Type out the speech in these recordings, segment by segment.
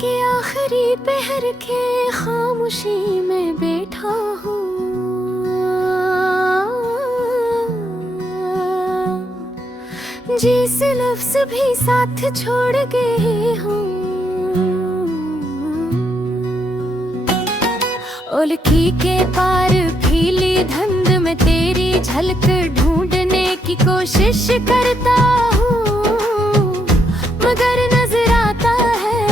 के आखिरी पहर के खामोशी में बैठा हूँ। जिस लफ्ज भी साथ छोड़ गए हूँ, उल्की के पार फीली धुंध में तेरी झलक ढूंढने की कोशिश करता हूँ, मगर नजर आता है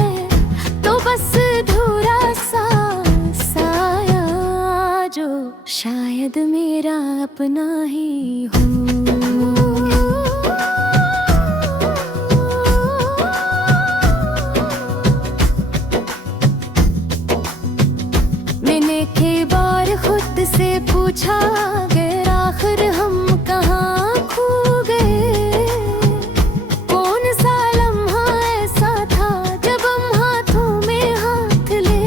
तो बस धूरा सा साया जो शायद मेरा अपना ही हो। मैंने कई बार खुद से पूछा अगर आखिर हम कहाँ खो गए, कौन सा लम्हा ऐसा था जब हम हाथों में हाथ ले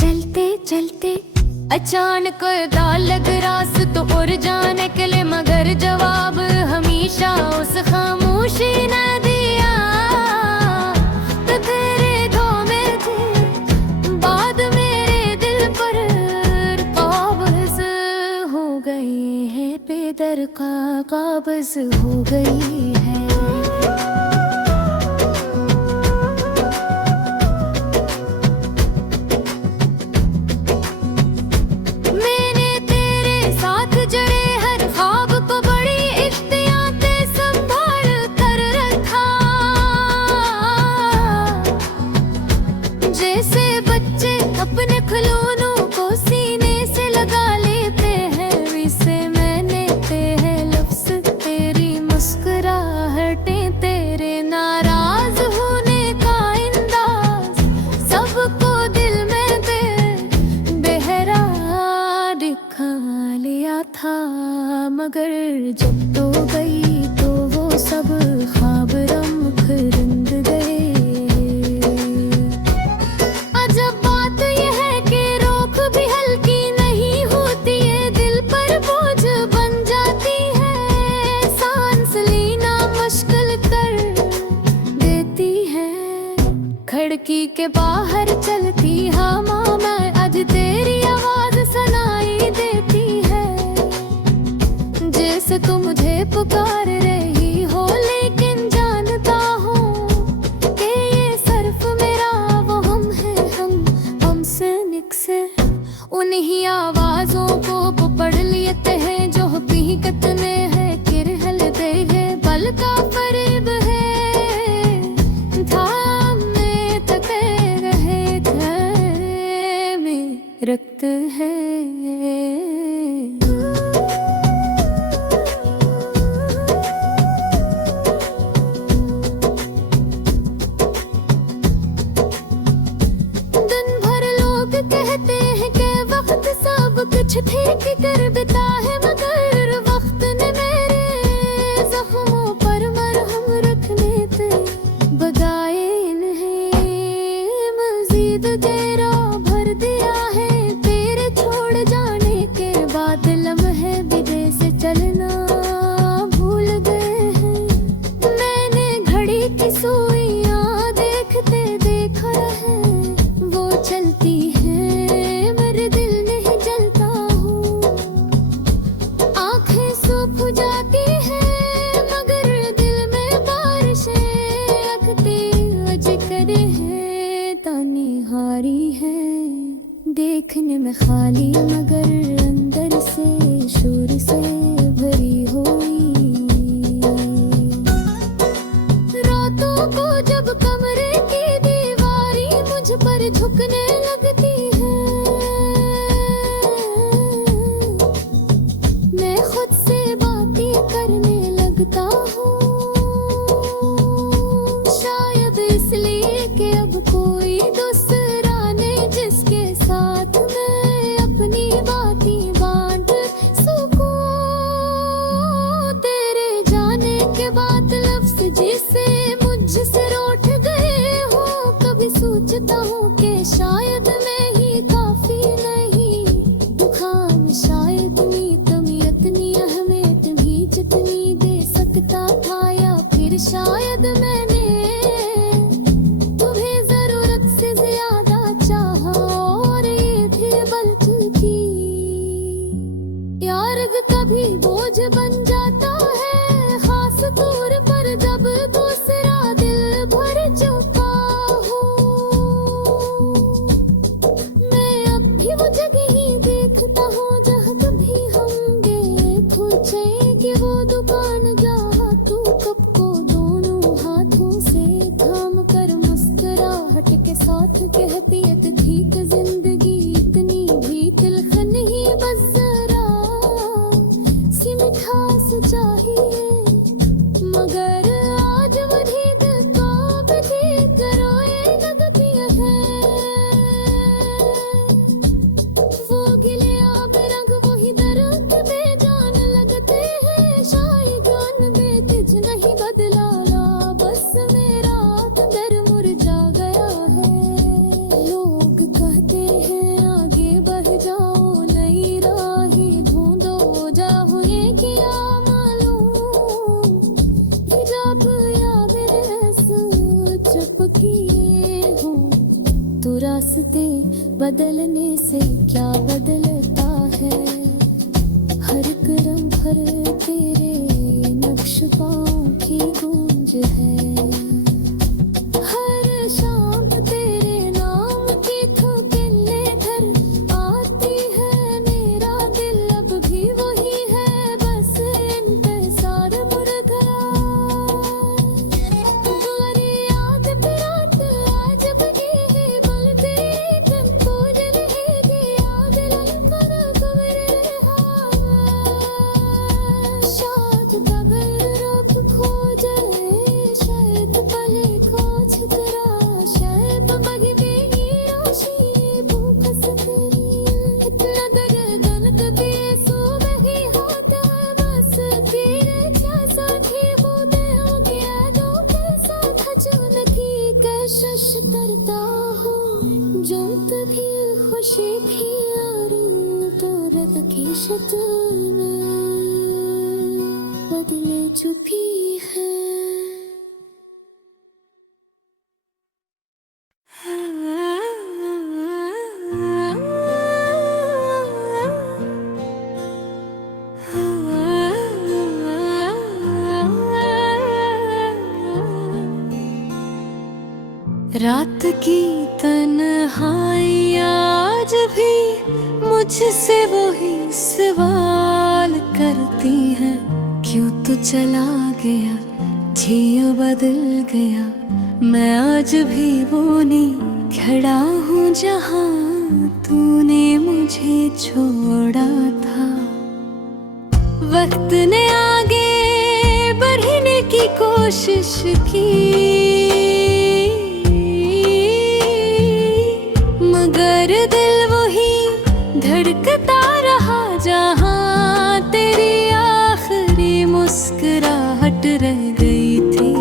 चलते चलते अचानक लग रास तो उड़ जाने के लिए, मगर जवाब हमेशा उस खामोशी ने दिया। तो तेरे घाव में थे बाद मेरे दिल पर काबज़ हो गई है, बेदर का काबज़ हो गई है। अपने खिलौनों को सीने से लगा लेते हैं, वैसे मैंने तेरे लफ्ज़ तेरी मुस्कुराहटें तेरे नाराज होने का अंदाज सबको दिल में दे बहरा दिखा लिया था, मगर जब तो गई तो वो सब ख्वाब रंग रिंद गए। खिड़की के बाहर चलती हवा में आज तेरी आवाज सुनाई देती है, जैसे तू मुझे पुकार रही हो, लेकिन जानता हूँ कि ये सिर्फ मेरा वो हम है, हमसे निकसे उन्हीं आवाजों को पढ़ लेते हैं जो हकीकत में है किरहल दे है, बल का फरेब है रक्त है। दिन भर लोग कहते हैं कि वक्त सब कुछ ठीक कर देता है, मगर वक्त ने मेरे जख्मों पर मरहम रखने थे बजाए इन्हें मजीद गहरा भर दिया है। लम्हे विदे से चलना भूल गए हैं, मैंने घड़ी की सुइयां देखते देखा है, वो चलती है मेरे दिल नहीं जलता हूँ, आंखें सूख जाती है मगर दिल में बारिशें लगती जिक्र है, तानिहारी है देखने में खाली मगर अंदर से शोर से भरी हुई। रातों को जब कमरे की दीवारी मुझ पर झुकने लगती है, मैं खुद से बातें करने लगता हूँ, शायद इसलिए कि अब कोई दूसरा नहीं जिसके साथ मैं अपनी बातें बांट सकूं। तेरे जाने के बाद लफ्ज़ जिसे मुझसे रूठ गए हो, कभी सोचता हूँ कि शायद मैं ही रास्ते बदलने से क्या बदलता है। हर करम पर तेरे नक्श पाँव की गूंज है। हर शाम तेरे नाम की थुकिले घर आती है। मेरा दिल अब भी वही है, बस इंतजार मुर्गा। तुम्हारी याद पे रात आज बनी है, बोलती तुमको दिल है याद ललकार कमरे शायद कबर रूप खो जाए, शायद पले खो छतरा, शायद मगी बेगी रोशनी भूख सकरी। इतना दर्दन कभी सुबह ही होता है, बस तेरे जैसा थी वो दे हो गया जो कैसा था जो की कशिश करता हूँ। जो तभी खुशी थी और दर्द की शक्ल में बदले चुकी है। रात की तन्हाई आज भी मुझसे वही सवाल करती हैं। क्यों तू चला गया, जियो बदल गया, मैं आज भी वो नहीं खड़ा हूँ जहाँ तूने मुझे छोड़ा था। वक्त ने आगे बढ़ने की कोशिश की, मगर दिल वही धड़कता रहा जहाँ तेरी आखिरी मुस्कुराहट रह गई थी।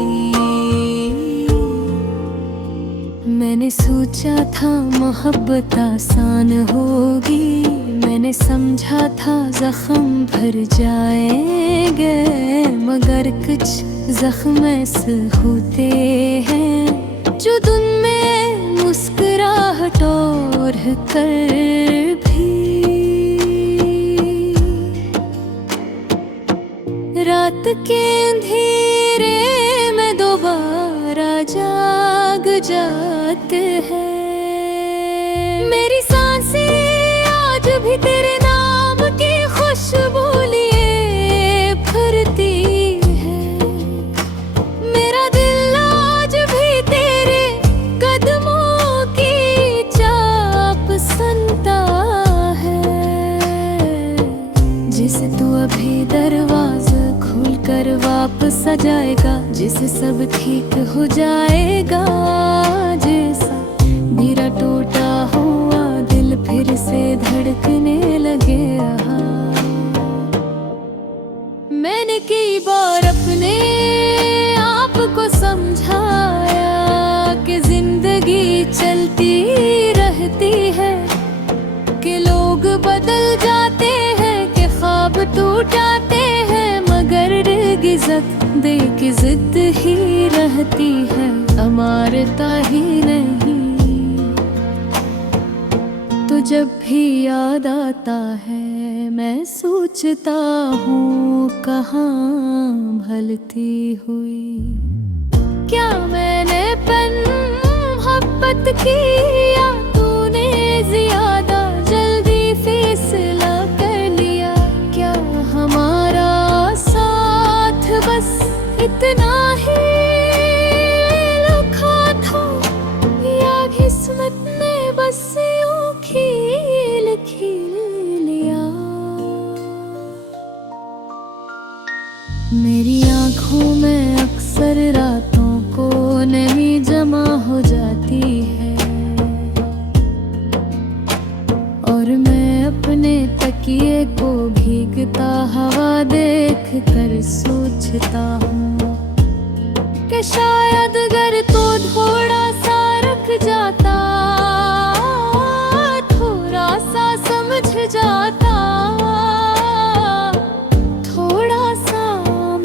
मैंने सोचा था मोहब्बत आसान होगी, मैंने समझा था जख्म भर जाएंगे, मगर कुछ जख्म ऐसे होते हैं जो दिन में मुस्कुराहट और कर भी। रात के अंधेरे में दोबारा जाग जाते हैं। मेरी सांसें आज भी तेरे नाम की खुशबू लिए फिरती है। मेरा दिल आज भी तेरे कदमों की चाप सुनता है। जिसे तू अभी दरवाजा खोल कर वापस आ जाएगा, जिसे सब ठीक हो जाएगा, जैसा मेरा टूटा हुआ दिल फिर से धड़कने लगे। मैंने कई बार अपने आप को समझाया कि जिंदगी चलती रहती है, कि लोग बदल जाते हैं, कि ख्वाब टूट जाते हैं, मगर इज्जत दे की जिद ही रहती है, अमारता ही नहीं। तो जब भी याद आता है मैं सोचता हूँ कहाँ भलती हुई। क्या मैंने मोहब्बत की या तूने ज्यादा जल्दी फैसला कर लिया? क्या हमारा साथ बस इतना ही लिखा था, या किस्मत ने बस यूं खील खील लिया? मेरी आँखों में अक्सर रातों को नमी जमा हो जाती है, और मैं अपने तकिए को भीगता हवा देख कर सोचता हूँ कि शायद अगर तो थोड़ा सा रुक जाता, थोड़ा सा समझ जाता, थोड़ा सा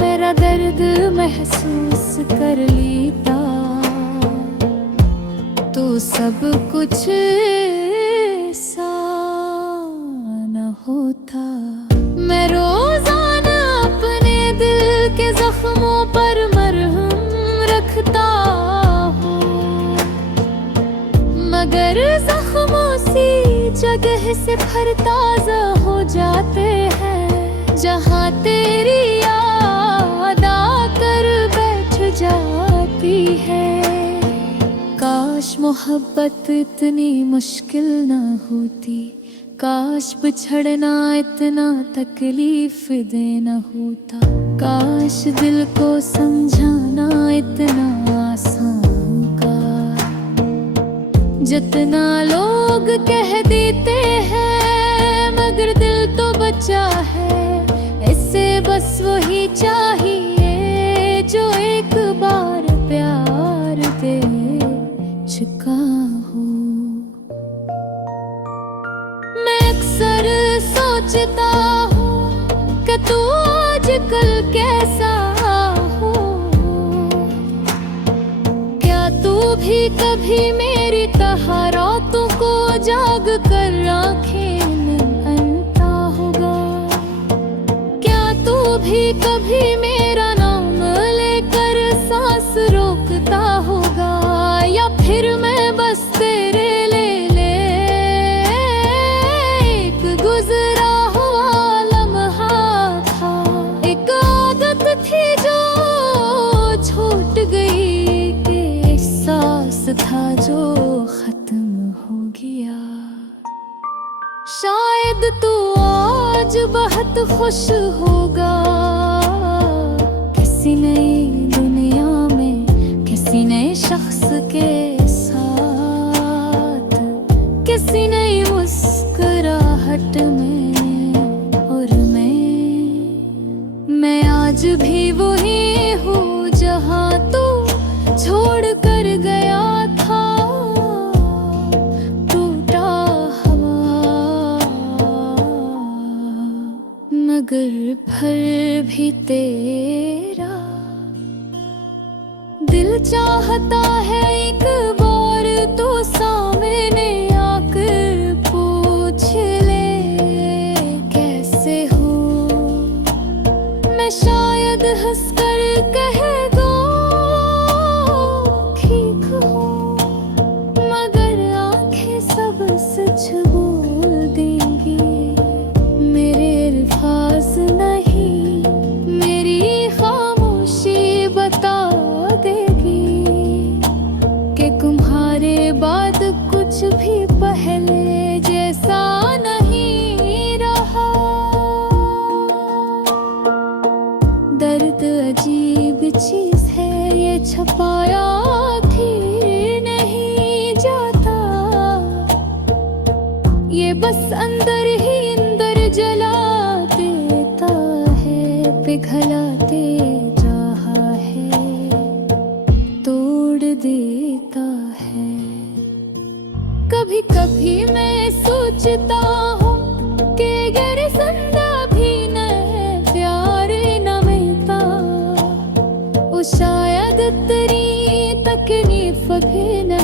मेरा दर्द महसूस कर लेता, तो सब कुछ जगह से फिर ताजा हो जाते हैं, जहाँ तेरी याद आकर बैठ जाती है। काश मोहब्बत इतनी मुश्किल ना होती, काश बिछड़ना इतना तकलीफ देना होता, काश दिल को समझाना इतना आसान होगा। जितना लोग कह देते हैं मगर दिल तो बचा है, इससे बस वही चाहिए जो एक बार प्यार दे चुका हो। मैं अक्सर सोचता हूँ कि तू आजकल कैसा हो, क्या तू भी कभी मेरी तरह रातों को जाग कर आँखें मिलाता होगा, क्या तू भी कभी मेरा नाम लेकर सांस रोकता होगा, या फिर मैं बस तेरे ले एक गुजरा हुआ लम्हा था। एक आदत थी जो छूट गई, कि एहसास था जो खत्म हो गया। शायद तू आज बहुत खुश होगा किसी नई दुनिया में, किसी नए शख्स के साथ, किसी नई मुस्कुराहट में। और मैं आज भी वही हूँ जहाँ तू छोड़ कर गया था, टूटा हुआ मगर फिर भी तेरा दिल चाहता है एक बार तो सामने आकर पूछ ले कैसे हो। मैं शायद हंसकर कह दूं ठीक हूँ, मगर आंखें सब सच बोल देंगी। मेरे अल्फाज नहीं, मेरी खामोशी बता देगी कि तुम्हारे बाद कुछ भी पहले जैसा नहीं रहा। दर्द अजीब चीज है, ये छपाया भी नहीं जाता, ये बस अंदर ही अंदर जला देता है, पिघलाते रहा है, तोड़ देता है। कभी कभी मैं सोचता हूँ कि अगर जिंदा भी न है प्यार न मिलता, वो शायद तेरी तकलीफ भी न